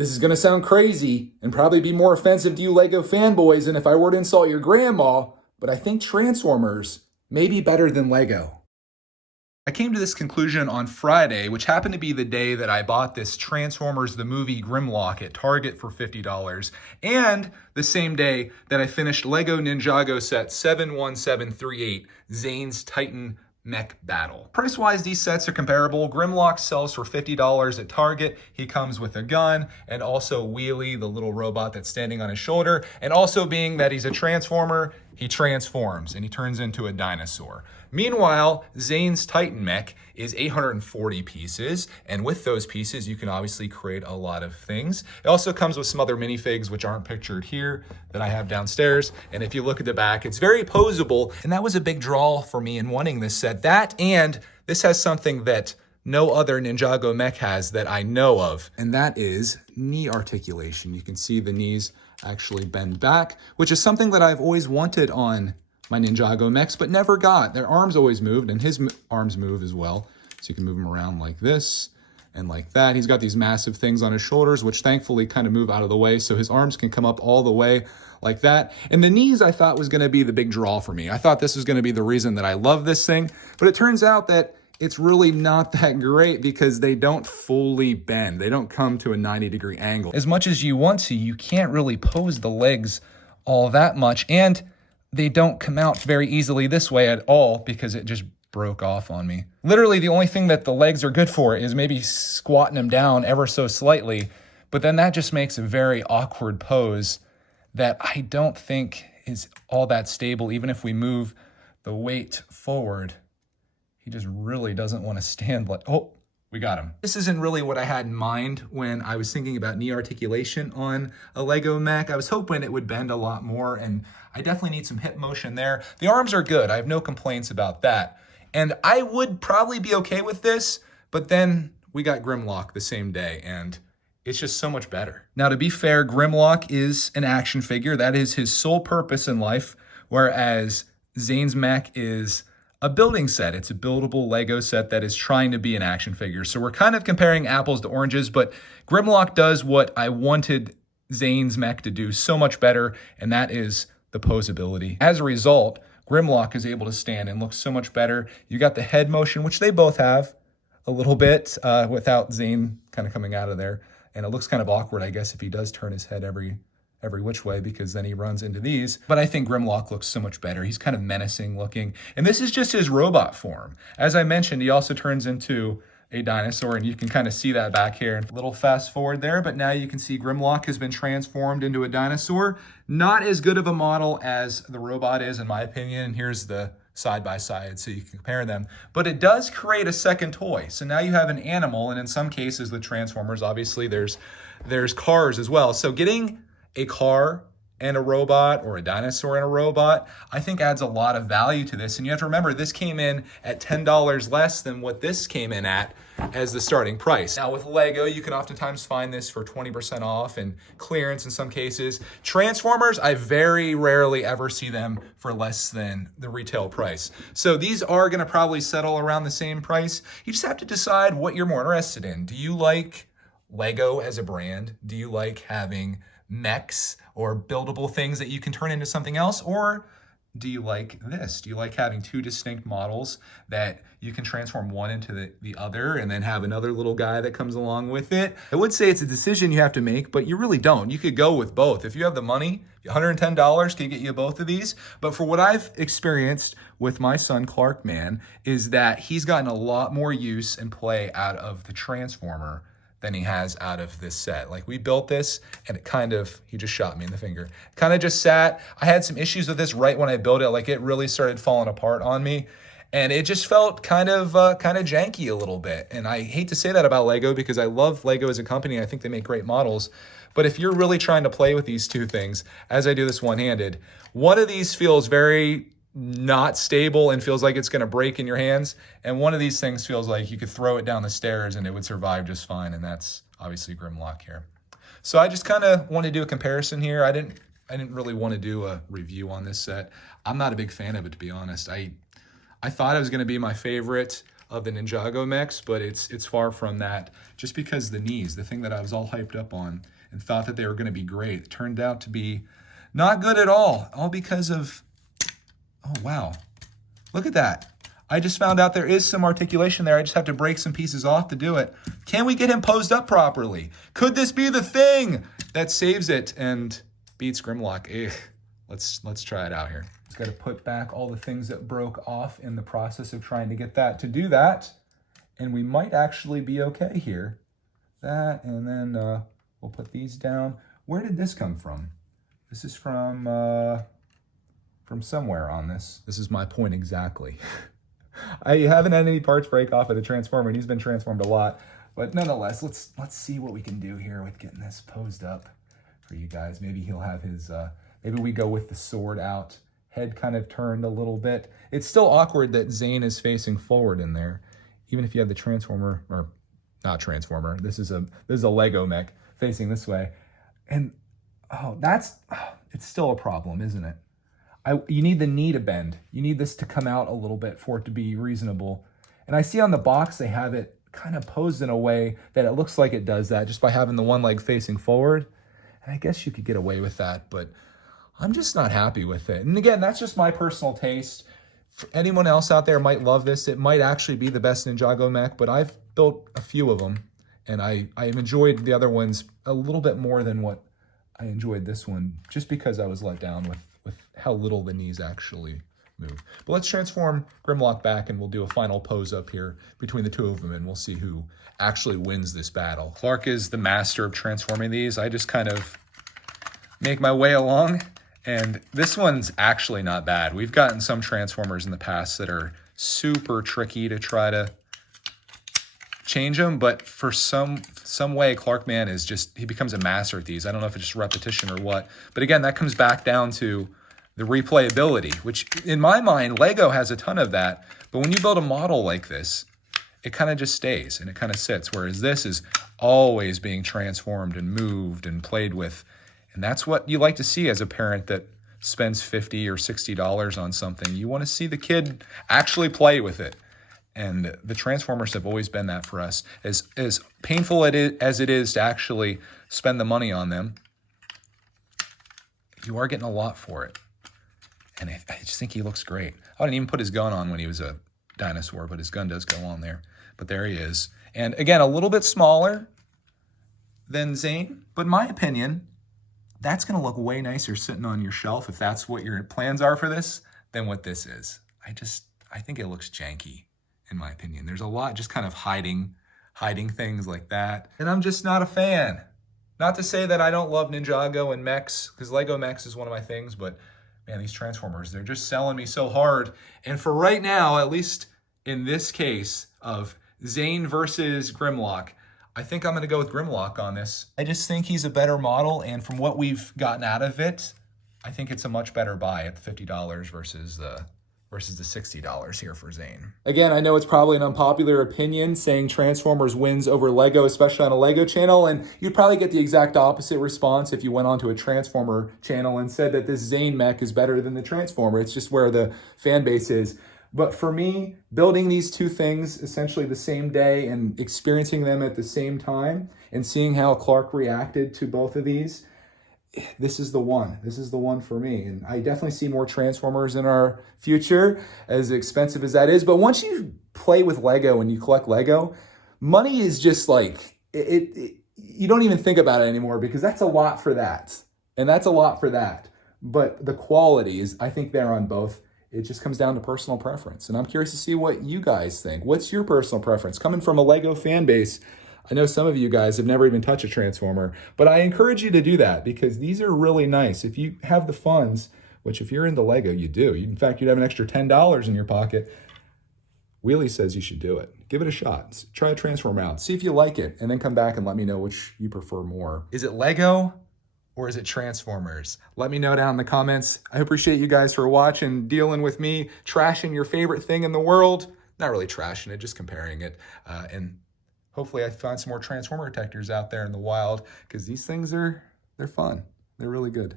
This is going to sound crazy and probably be more offensive to you LEGO fanboys than if I were to insult your grandma, but I think Transformers may be better than LEGO. I came to this conclusion on Friday, which happened to be the day that I bought this Transformers the Movie Grimlock at Target for $50, and the same day that I finished LEGO Ninjago set 71738, Zane's Titan Mech Battle. Price-wise, these sets are comparable. Grimlock sells for $50 at Target. He comes with a gun and also Wheelie, the little robot that's standing on his shoulder. And also being that he's a Transformer, he transforms and he turns into a dinosaur. Meanwhile, Zane's Titan Mech is 840 pieces, and with those pieces, you can obviously create a lot of things. It also comes with some other minifigs, which aren't pictured here, that I have downstairs. And if you look at the back, it's very posable, and that was a big draw for me in wanting this set. That, and this has something that no other Ninjago mech has that I know of, and that is knee articulation. You can see the knees actually bend back, which is something that I've always wanted on my Ninjago mechs, but never got. Their arms always moved, and his arms move as well. So you can move them around like this and like that. He's got these massive things on his shoulders, which thankfully kind of move out of the way, so his arms can come up all the way like that. And the knees I thought was gonna be the big draw for me. I thought this was gonna be the reason that I love this thing, but it turns out that it's really not that great because they don't fully bend. They don't come to a 90-degree angle. As much as you want to, you can't really pose the legs all that much, and they don't come out very easily this way at all because it just broke off on me. Literally, the only thing that the legs are good for is maybe squatting them down ever so slightly, but then that just makes a very awkward pose that I don't think is all that stable. Even if we move the weight forward, he just really doesn't want to stand like, oh, we got him. This isn't really what I had in mind when I was thinking about knee articulation on a LEGO mech. I was hoping it would bend a lot more, and I definitely need some hip motion there. The arms are good. I have no complaints about that. And I would probably be okay with this, but then we got Grimlock the same day, and it's just so much better. Now, to be fair, Grimlock is an action figure. That is his sole purpose in life, whereas Zane's mech is a building set. It's a buildable LEGO set that is trying to be an action figure. So we're kind of comparing apples to oranges, but Grimlock does what I wanted Zane's mech to do so much better, and that is the posability. As a result, Grimlock is able to stand and look so much better. You got the head motion, which they both have a little bit without Zane kind of coming out of there. And it looks kind of awkward, I guess, if he does turn his head every which way, because then he runs into these. But I think Grimlock looks so much better. He's kind of menacing looking. And this is just his robot form. As I mentioned, he also turns into a dinosaur, and you can kind of see that back here. And a little fast forward there, but now you can see Grimlock has been transformed into a dinosaur. Not as good of a model as the robot is, in my opinion. And here's the side by side so you can compare them. But it does create a second toy. So now you have an animal, and in some cases with Transformers, obviously there's cars as well. So getting a car and a robot, or a dinosaur and a robot, I think adds a lot of value to this. And you have to remember, this came in at $10 less than what this came in at as the starting price. Now with LEGO, you can oftentimes find this for 20% off and clearance in some cases. Transformers, I very rarely ever see them for less than the retail price. So these are gonna probably settle around the same price. You just have to decide what you're more interested in. Do you like LEGO as a brand? Do you like having mechs or buildable things that you can turn into something else? Or do you like this? Do you like having two distinct models that you can transform one into the other and then have another little guy that comes along with it? I would say it's a decision you have to make, but you really don't. You could go with both. If you have the money, $110 can get you both of these. But for what I've experienced with my son, Clark Man, is that he's gotten a lot more use and play out of the Transformer than he has out of this set. Like, we built this and it kind of, he just shot me in the finger. Kind of just sat. I had some issues with this right when I built it. Like, it really started falling apart on me. And it just felt kind of janky a little bit. And I hate to say that about LEGO because I love LEGO as a company. I think they make great models. But if you're really trying to play with these two things, as I do this one-handed, one of these feels very not stable and feels like it's going to break in your hands, and one of these things feels like you could throw it down the stairs and it would survive just fine, and that's obviously Grimlock here. So I just kind of want to do a comparison here. I didn't really want to do a review on this set. I'm not a big fan of it, to be honest. I thought it was going to be my favorite of the Ninjago mechs, but it's far from that. Just because the knees, the thing that I was all hyped up on and thought that they were going to be great, turned out to be not good at all because of, oh wow, look at that. I just found out there is some articulation there. I just have to break some pieces off to do it. Can we get him posed up properly? Could this be the thing that saves it and beats Grimlock? Let's try it out here. Just got to put back all the things that broke off in the process of trying to get that to do that. And we might actually be okay here. That, and then we'll put these down. Where did this come from? This is from somewhere on this. This is my point exactly. I haven't had any parts break off of the Transformer, and he's been transformed a lot. But nonetheless, let's see what we can do here with getting this posed up for you guys. Maybe he'll have his, maybe we go with the sword out, head kind of turned a little bit. It's still awkward that Zane is facing forward in there, even if you have the Transformer, or not Transformer, this is a Lego mech facing this way. And, it's still a problem, isn't it? You need the knee to bend. You need this to come out a little bit for it to be reasonable. And I see on the box they have it kind of posed in a way that it looks like it does that just by having the one leg facing forward. And I guess you could get away with that, but I'm just not happy with it. And again, that's just my personal taste. For anyone else out there might love this. It might actually be the best Ninjago mech, but I've built a few of them, and I've enjoyed the other ones a little bit more than what I enjoyed this one, just because I was let down with how little the knees actually move. But let's transform Grimlock back, and we'll do a final pose up here between the two of them, and we'll see who actually wins this battle. Clark is the master of transforming these. I just kind of make my way along, and this one's actually not bad. We've gotten some Transformers in the past that are super tricky to try to change them, but for some way, Clarkman is just, he becomes a master at these. I don't know if it's just repetition or what, but again, that comes back down to the replayability, which in my mind, Lego has a ton of that, but when you build a model like this, it kind of just stays and it kind of sits, whereas this is always being transformed and moved and played with, and that's what you like to see as a parent that spends $50 or $60 on something. You want to see the kid actually play with it. And the Transformers have always been that for us. As painful as it is to actually spend the money on them, you are getting a lot for it. And I just think he looks great. I didn't even put his gun on when he was a dinosaur, but his gun does go on there. But there he is. And again, a little bit smaller than Zane. But in my opinion, that's going to look way nicer sitting on your shelf, if that's what your plans are for this, than what this is. I think it looks janky. In my opinion, there's a lot just kind of hiding things like that. And I'm just not a fan. Not to say that I don't love Ninjago and mechs, because Lego mechs is one of my things, but man, these Transformers, they're just selling me so hard. And for right now, at least in this case of Zane versus Grimlock, I think I'm gonna go with Grimlock on this. I just think he's a better model, and from what we've gotten out of it, I think it's a much better buy at the $50 versus the $60 here for Zane. Again, I know it's probably an unpopular opinion saying Transformers wins over Lego, especially on a Lego channel, and you'd probably get the exact opposite response if you went onto a Transformer channel and said that this Zane mech is better than the Transformer. It's just where the fan base is. But for me, building these two things essentially the same day and experiencing them at the same time and seeing how Clark reacted to both of these, this is the one. This is the one for me. And I definitely see more Transformers in our future, as expensive as that is. But once you play with Lego and you collect Lego, money is just like, you don't even think about it anymore, because that's a lot for that. And that's a lot for that. But the quality is, I think, there on both. It just comes down to personal preference. And I'm curious to see what you guys think. What's your personal preference? Coming from a Lego fan base, I know some of you guys have never even touched a Transformer, but I encourage you to do that, because these are really nice. If you have the funds, which if you're into Lego, you do. In fact, you'd have an extra $10 in your pocket. Wheelie says you should do it. Give it a shot. Try a Transformer out. See if you like it, and then come back and let me know which you prefer more. Is it Lego or is it Transformers? Let me know down in the comments. I appreciate you guys for watching, dealing with me, trashing your favorite thing in the world. Not really trashing it, just comparing it. And hopefully I find some more Transformer detectors out there in the wild, because these things they're fun. They're really good.